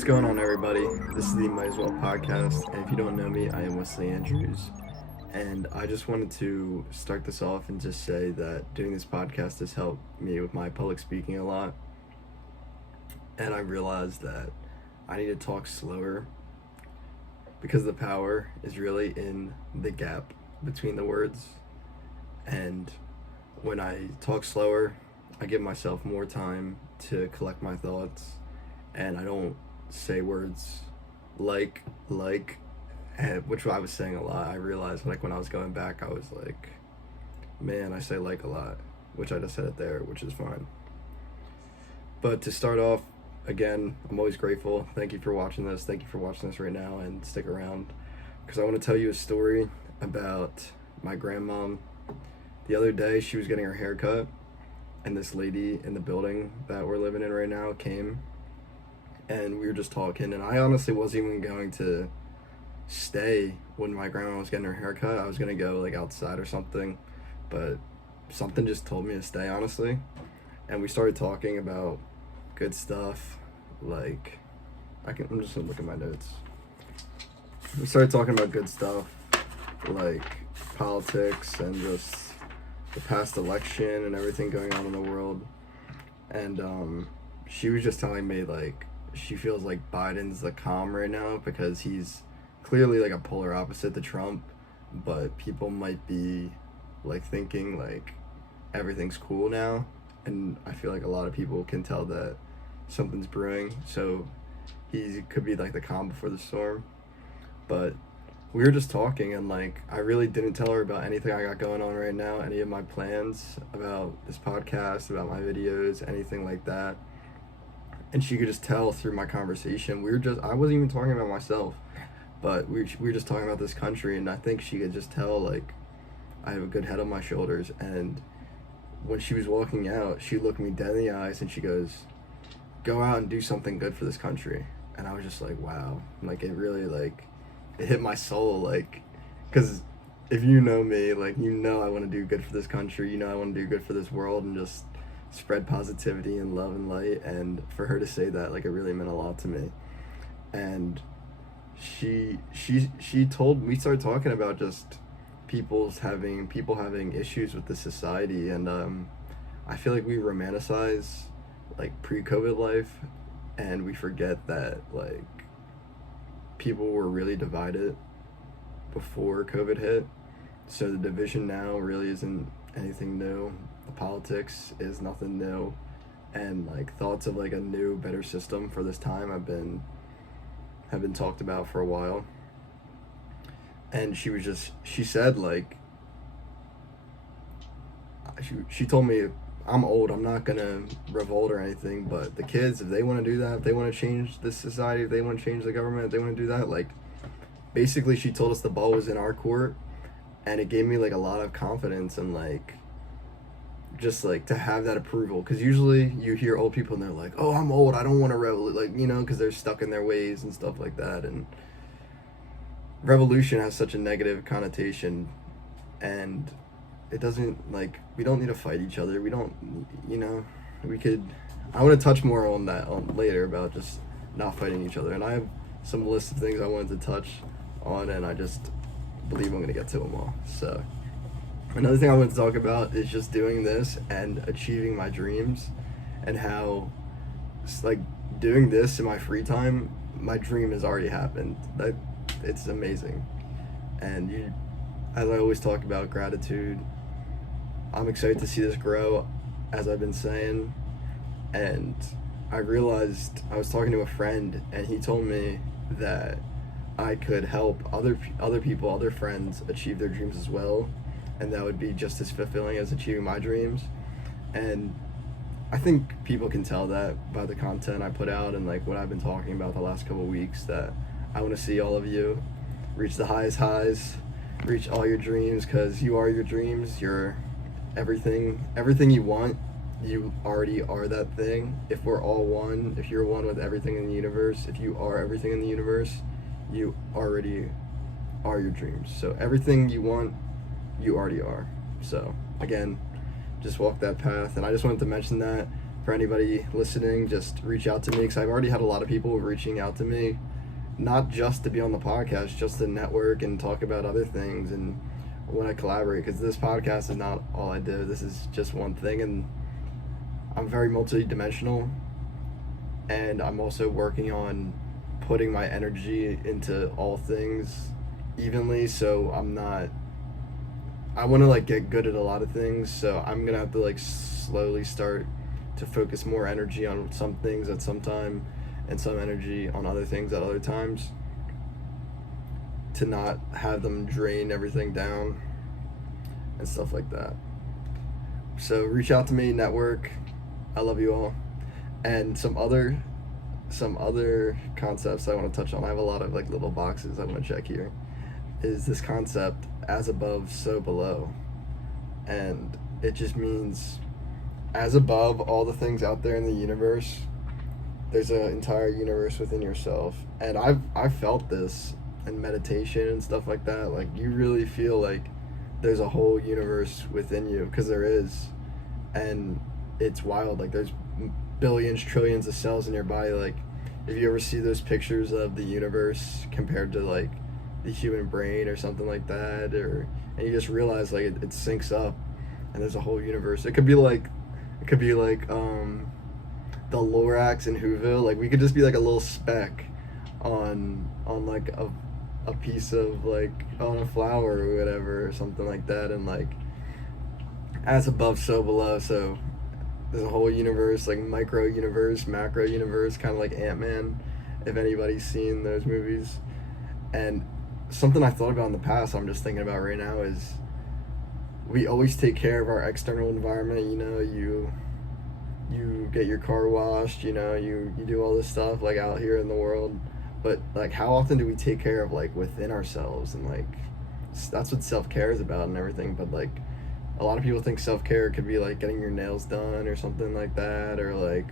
What's going on, everybody? This is the Might As Well podcast, and if you don't know me, I am Wesley Andrews, and I just wanted to start this off and just say that doing this podcast has helped me with my public speaking a lot, and I realized that I need to talk slower because the power is really in the gap between the words, and when I talk slower, I give myself more time to collect my thoughts, and I don't say words like, which I was saying a lot. I realized when I was going back, I was like, man, I say like a lot, which I just said it there, which is fine. But to start off, again, I'm always grateful. Thank you for watching this. Thank you for watching this right now, and stick around because I want to tell you a story about my grandmom. The other day, she was getting her hair cut, and this lady in the building that we're living in right now came, and we were just talking, and I honestly wasn't even going to stay when my grandma was getting her hair cut. I was going to go outside or something, but something just told me to stay, honestly. And we started talking about good stuff, I'm just going to look at my notes. We started talking about good stuff, like politics and just the past election and everything going on in the world. And she was just telling me she feels like Biden's the calm right now because he's clearly a polar opposite to Trump, but people might be thinking everything's cool now, and I feel like a lot of people can tell that something's brewing, so he could be the calm before the storm. But we were just talking, and I really didn't tell her about anything I got going on right now, any of my plans about this podcast, about my videos, anything like that. And she could just tell through my conversation. I wasn't even talking about myself, but we were just talking about this country, and I think she could just tell I have a good head on my shoulders. And when she was walking out, she looked me dead in the eyes and she goes, "Go out and do something good for this country." And I was just like, wow. It really it hit my soul, because if you know me, you know I want to do good for this country, you know I want to do good for this world and just spread positivity and love and light. And for her to say that, it really meant a lot to me. And we started talking about just people having issues with the society, and I feel like we romanticize pre-COVID life, and we forget that people were really divided before COVID hit. So the division now really isn't anything new. The politics is nothing new, and thoughts of a new, better system for this time have been talked about for a while. And she said she told me, I'm old, I'm not gonna revolt or anything, but the kids, if they want to do that, if they want to change this society, if they want to change the government, if they want to do that, basically she told us the ball was in our court. And it gave me a lot of confidence, and just to have that approval, because usually you hear old people and they're like, oh, I'm old, I don't want to revolute, because they're stuck in their ways and stuff like that. And revolution has such a negative connotation, and it doesn't, we don't need to fight each other. We don't, I want to touch more on that later about just not fighting each other, and I have some list of things I wanted to touch on, and I just believe I'm going to get to them all. So another thing I want to talk about is just doing this and achieving my dreams, and how doing this in my free time, my dream has already happened. It's amazing. And as I always talk about gratitude, I'm excited to see this grow, as I've been saying. And I realized, I was talking to a friend, and he told me that I could help other people, other friends achieve their dreams as well, and that would be just as fulfilling as achieving my dreams. And I think people can tell that by the content I put out and what I've been talking about the last couple of weeks, that I want to see all of you reach the highest highs, reach all your dreams, because you are your dreams. You're everything you want. You already are that thing. If we're all one, if you're one with everything in the universe, if you are everything in the universe, you already are your dreams. So everything you want, you already are. So again, just walk that path. And I just wanted to mention that for for anybody listening, just reach out to me, because I've already had a lot of people reaching out to me, not just to be on the podcast, just to network and talk about other things and when I collaborate, because this podcast is not all I do. This is just one thing, and I'm very multi-dimensional, and I'm also working on putting my energy into all things evenly, so I want to like get good at a lot of things, so I'm gonna have to like slowly start to focus more energy on some things at some time and some energy on other things at other times, to not have them drain everything down and stuff like that. So reach out to me, network. I love you all. And some other concepts I want to touch on. I have a lot of like little boxes I want to check here. Is this concept, as above, so below. And it just means, as above all the things out there in the universe, there's an entire universe within yourself. And I've felt this in meditation and stuff like that. Like, you really feel like there's a whole universe within you, because there is. And it's wild. Like, there's billions, trillions of cells in your body. Like, if you ever see those pictures of the universe compared to like the human brain or something like that, and you just realize like it syncs up and there's a whole universe. It could be like the Lorax in Whoville. Like, we could just be like a little speck on like a piece of like on a flower or whatever, or something like that. And like, as above, so below. So there's a whole universe, like micro universe, macro universe, kind of like Ant-Man, if anybody's seen those movies. And something I thought about in the past, I'm just thinking about right now, is we always take care of our external environment. You know, you get your car washed, you know, you do all this stuff like out here in the world. But like, how often do we take care of like within ourselves? And like, that's what self-care is about and everything. But like, a lot of people think self-care could be like getting your nails done or something like that, or like,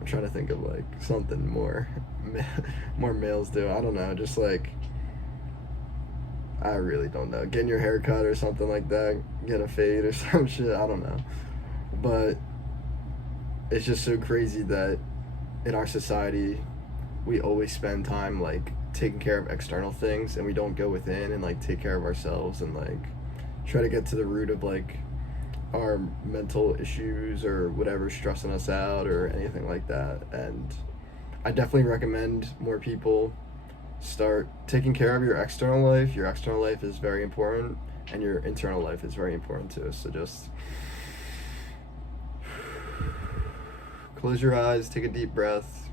I'm trying to think of like something more males do. I don't know, just like, I really don't know. Getting your hair cut or something like that, get a fade or some shit, I don't know. But it's just so crazy that in our society, we always spend time like taking care of external things, and we don't go within and like take care of ourselves and like try to get to the root of like our mental issues or whatever's stressing us out or anything like that. And I definitely recommend more people start taking care of your external life. Your external life is very important, and your internal life is very important too. So just close your eyes, take a deep breath.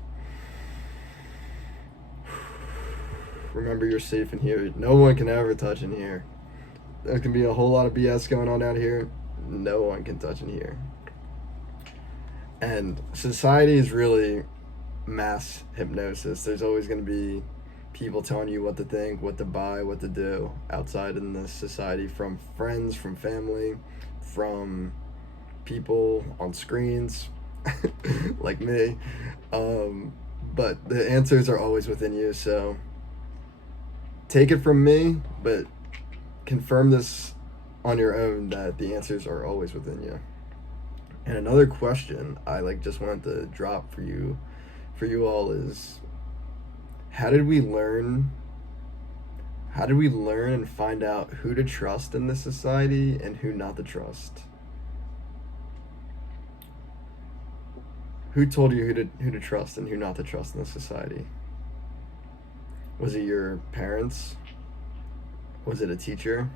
Remember, you're safe in here. No one can ever touch in here. There can be a whole lot of BS going on out here. No one can touch in here. And society is really mass hypnosis. There's always going to be people telling you what to think, what to buy, what to do outside in this society, from friends, from family, from people on screens like me. But the answers are always within you. So take it from me, but confirm this on your own, that the answers are always within you. And another question I like just wanted to drop for you all is, how did we learn and find out who to trust in this society and who not to trust? Who told you who to trust and who not to trust in this society? Was it your parents? Was it a teacher?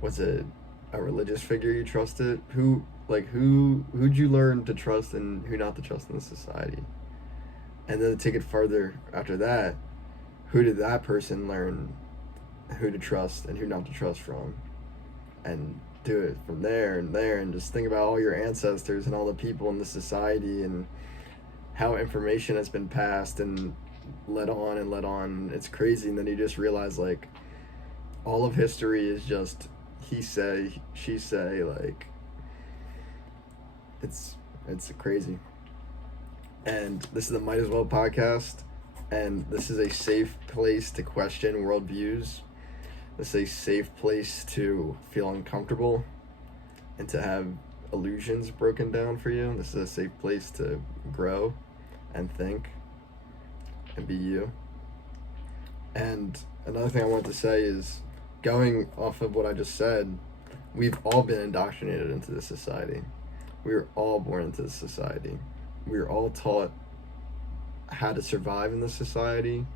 Was it a religious figure you trusted? Who'd you learn to trust and who not to trust in this society? And then to take it further after that, who did that person learn who to trust and who not to trust from? And do it from there, and just think about all your ancestors and all the people in the society and how information has been passed and led on. It's crazy. And then you just realize, like, all of history is just he say, she say. Like, it's crazy. And this is the Might As Well podcast, and this is a safe place to question worldviews. This is a safe place to feel uncomfortable and to have illusions broken down for you. This is a safe place to grow and think and be you. And another thing I want to say is, going off of what I just said, we've all been indoctrinated into this society. We were all born into this society. We were all taught how to survive in this society,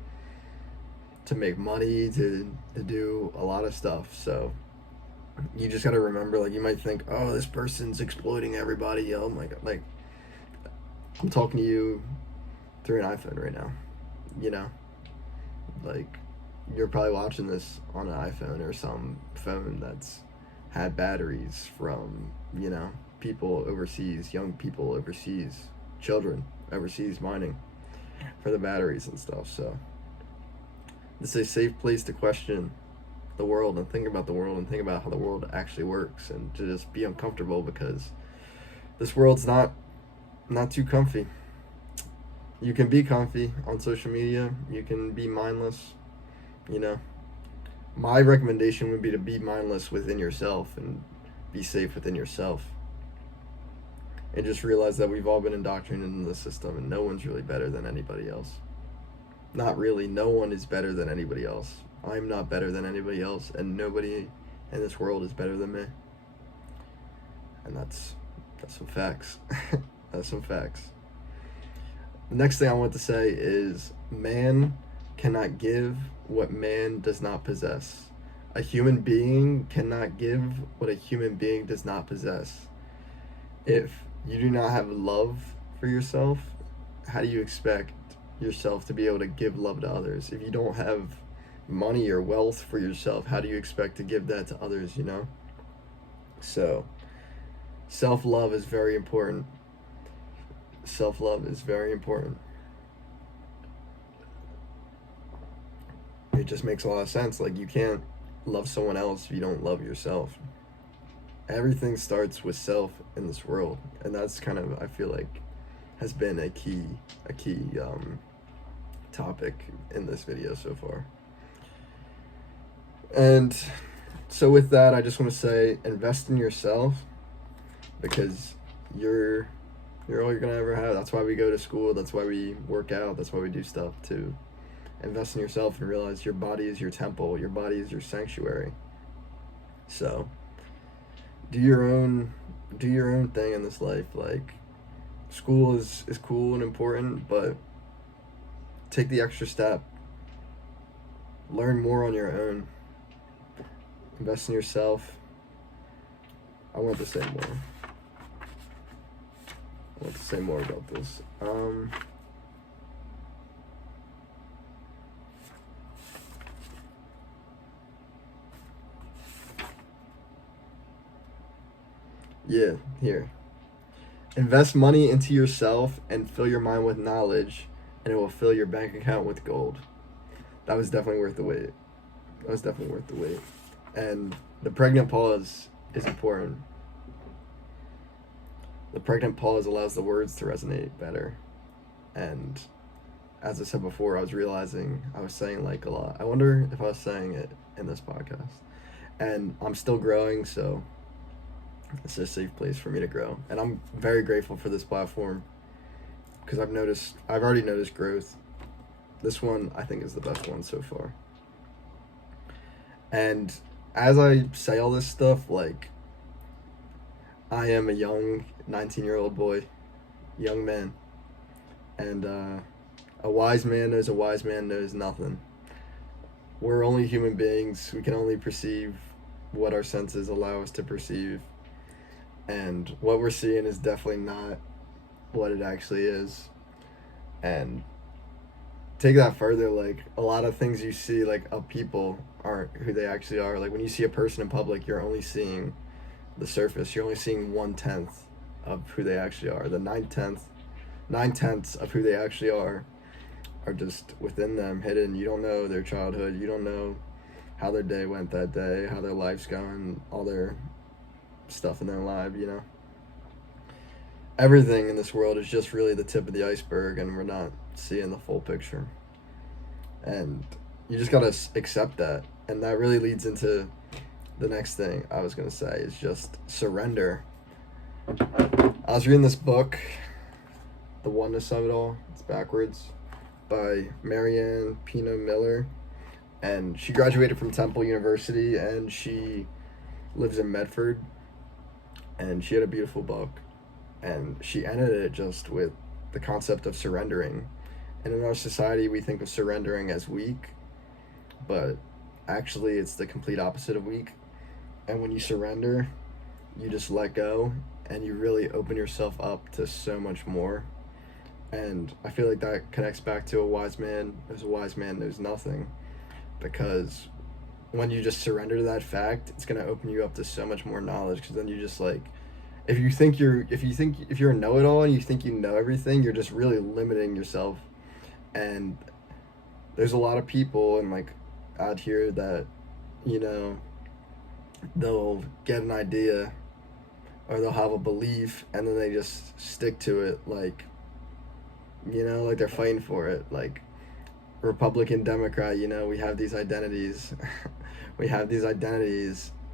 to make money, to do a lot of stuff. So you just got to remember, like, you might think, oh, this person's exploiting everybody. Oh my God. Like, I'm talking to you through an iPhone right now, you know? Like, you're probably watching this on an iPhone or some phone that's had batteries from, you know, people overseas, young people overseas, children overseas mining for the batteries and stuff. So this is a safe place to question the world and think about the world and think about how the world actually works, and to just be uncomfortable, because this world's not too comfy. You can be comfy on social media, you can be mindless, you know. My recommendation would be to be mindless within yourself and be safe within yourself, and just realize that we've all been indoctrinated into the system, and no one's really better than anybody else. Not really, no one is better than anybody else. I'm not better than anybody else, and nobody in this world is better than me. And that's some facts. That's some facts. The next thing I want to say is, man cannot give what man does not possess. A human being cannot give what a human being does not possess. If you do not have love for yourself, how do you expect yourself to be able to give love to others? If you don't have money or wealth for yourself, how do you expect to give that to others, you know? So self-love is very important. Self-love is very important. It just makes a lot of sense. Like, you can't love someone else if you don't love yourself. Everything starts with self in this world, and that's kind of, I feel like, has been a key topic in this video so far. And so with that, I just want to say, invest in yourself, because you're all you're gonna ever have. That's why we go to school, that's why we work out, that's why we do stuff, to invest in yourself and realize your body is your temple, your body is your sanctuary. So do your own thing in this life. Like, school is cool and important, but take the extra step, learn more on your own, invest in yourself. I want to say more about this. Yeah, here. Invest money into yourself and fill your mind with knowledge, and it will fill your bank account with gold. That was definitely worth the wait. And the pregnant pause is important. The pregnant pause allows the words to resonate better. And as I said before, I was realizing I was saying like a lot. I wonder if I was saying it in this podcast. And I'm still growing, so it's a safe place for me to grow. And I'm very grateful for this platform, because I've already noticed growth. This one, I think, is the best one so far. And as I say all this stuff, like, I am a young 19-year-old boy, young man. And a wise man knows nothing. We're only human beings. We can only perceive what our senses allow us to perceive. And what we're seeing is definitely not what it actually is. And take that further, like, a lot of things you see, like, of people aren't who they actually are. Like, when you see a person in public, you're only seeing the surface. You're only seeing 1/10 of who they actually are. The 9/10 of who they actually are just within them, hidden. You don't know their childhood. You don't know how their day went that day, how their life's going, all their stuff in their life, you know. Everything in this world is just really the tip of the iceberg, and we're not seeing the full picture. And you just gotta accept that. And that really leads into the next thing I was gonna say, is just surrender. I was reading this book, The Oneness of It All. It's backwards, by Marianne Pino Miller, and she graduated from Temple University, and she lives in Medford, and she had a beautiful book, and she ended it just with the concept of surrendering. And in our society, we think of surrendering as weak, but actually, it's the complete opposite of weak. And when you surrender, you just let go, and you really open yourself up to so much more. And I feel like that connects back to a wise man knows nothing, because when you just surrender to that fact, it's going to open you up to so much more knowledge, because then you just like, if you're a know-it-all and you think you know everything, you're just really limiting yourself. And there's a lot of people and like out here that, you know, they'll get an idea or they'll have a belief and then they just stick to it, like, you know, like they're fighting for it, like Republican, Democrat, you know, we have these identities.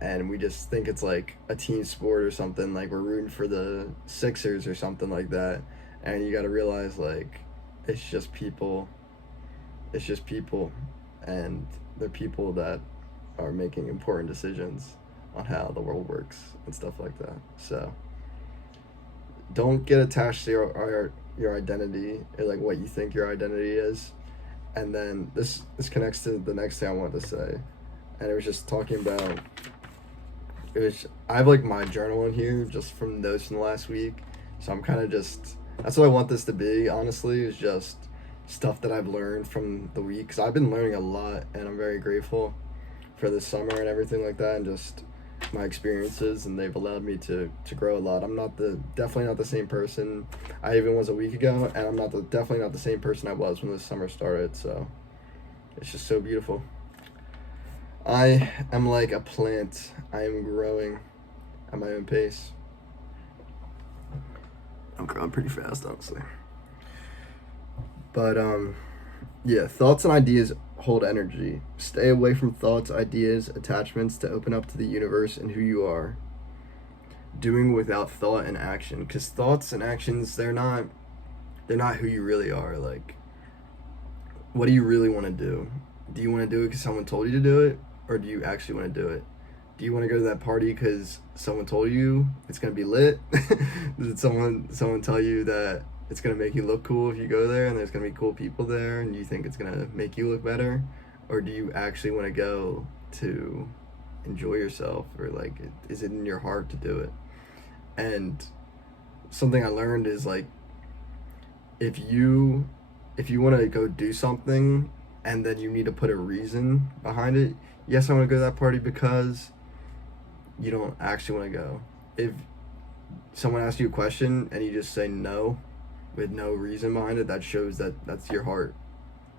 And we just think it's like a team sport or something, like we're rooting for the Sixers or something like that. And you got to realize, like, it's just people, and they're people that are making important decisions on how the world works and stuff like that. So don't get attached to your identity, or like what you think your identity is. And then this connects to the next thing I wanted to say, and it was just talking about, I have like my journal in here just from notes from the last week, so I'm kind of just, that's what I want this to be, honestly, is just stuff that I've learned from the week, because I've been learning a lot, and I'm very grateful for this summer and everything like that, and just my experiences, and they've allowed me to grow a lot. I'm definitely not the same person I even was a week ago, and I'm definitely not the same person I was when this summer started, so it's just so beautiful. I am like a plant. I am growing at my own pace. I'm growing pretty fast, honestly. But, yeah, thoughts and ideas hold energy. Stay away from thoughts, ideas, attachments to open up to the universe and who you are. Doing without thought and action. Because thoughts and actions, they're not who you really are. Like, what do you really want to do? Do you want to do it because someone told you to do it? Or do you actually want to do it? Do you want to go to that party because someone told you it's going to be lit? Did someone tell you that it's going to make you look cool if you go there and there's going to be cool people there and you think it's going to make you look better? Or do you actually want to go to enjoy yourself? Or like, is it in your heart to do it? And something I learned is like, if you want to go do something and then you need to put a reason behind it, yes, I want to go to that party, because you don't actually want to go. If someone asks you a question and you just say no with no reason behind it, that shows that that's your heart.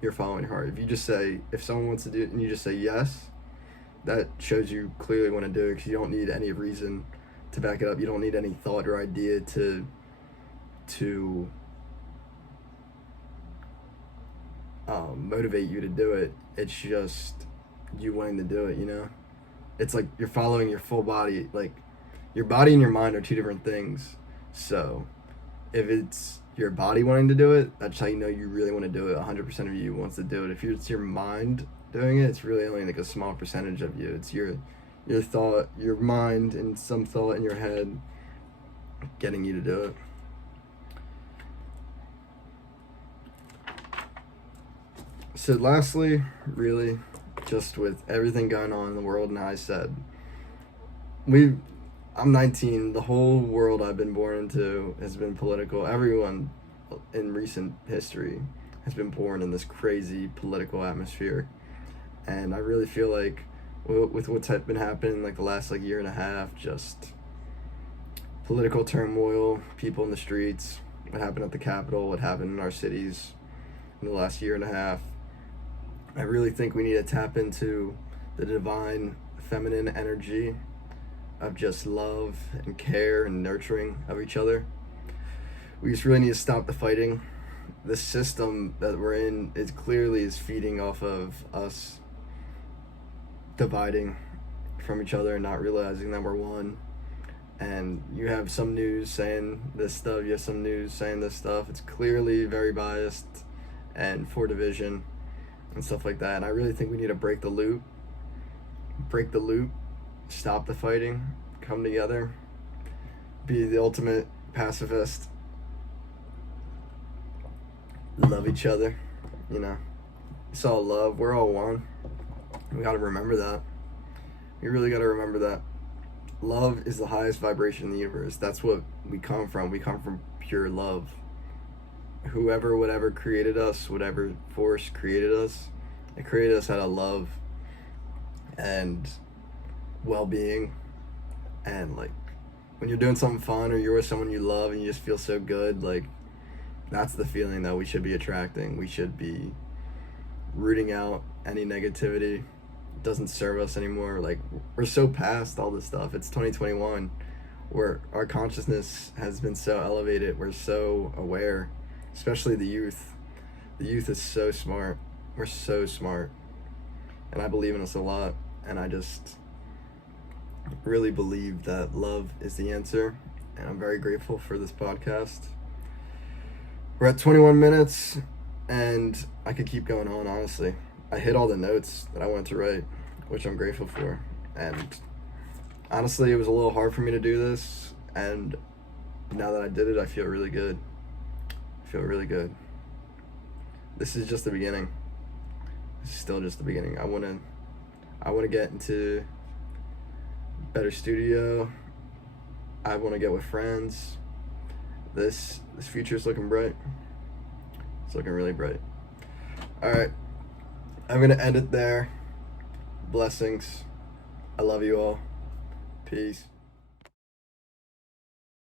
You're following your heart. If someone wants to do it and you just say yes, that shows you clearly want to do it, because you don't need any reason to back it up. You don't need any thought or idea to motivate you to do it. It's just you wanting to do it, you know? It's like you're following your full body. Like, your body and your mind are two different things. So if it's your body wanting to do it, that's how you know you really want to do it. 100% of you wants to do it. If it's your mind doing it, it's really only like a small percentage of you. It's your thought, your mind, and some thought in your head getting you to do it. So lastly, really, just with everything going on in the world, and I said, I'm 19, the whole world I've been born into has been political. Everyone in recent history has been born in this crazy political atmosphere. And I really feel like with what's been happening like the last like year and a half, just political turmoil, people in the streets, what happened at the Capitol, what happened in our cities in the last year and a half, I really think we need to tap into the divine feminine energy of just love and care and nurturing of each other. We just really need to stop the fighting. The system that we're in is feeding off of us dividing from each other and not realizing that we're one. and you have some news saying this stuff, you have some news saying this stuff. It's clearly very biased and for division and stuff like that. And I really think we need to break the loop, stop the fighting, come together, be the ultimate pacifist, love each other, you know. It's all love. We're all one. We got to remember that. We really got to remember that. Love is the highest vibration in the universe. That's what we come from. We come from pure love. Whoever, whatever created us, whatever force created us, it created us out of love and well-being. And like when you're doing something fun or you're with someone you love and you just feel so good, like that's the feeling that we should be attracting. We should be rooting out any negativity. It doesn't serve us anymore. Like we're so past all this stuff. It's 2021 where our consciousness has been so elevated. We're so aware, especially the youth. The youth is so smart. We're so smart. And I believe in us a lot. And I just really believe that love is the answer. And I'm very grateful for this podcast. We're at 21 minutes, and I could keep going on, honestly. I hit all the notes that I wanted to write, which I'm grateful for. And honestly, it was a little hard for me to do this, and now that I did it, I feel really good. I feel really good. This is just the beginning. This is still just the beginning. I want to get into better studio. I want to get with friends. This future is looking bright. It's looking really bright. All right. I'm going to end it there. Blessings. I love you all. Peace.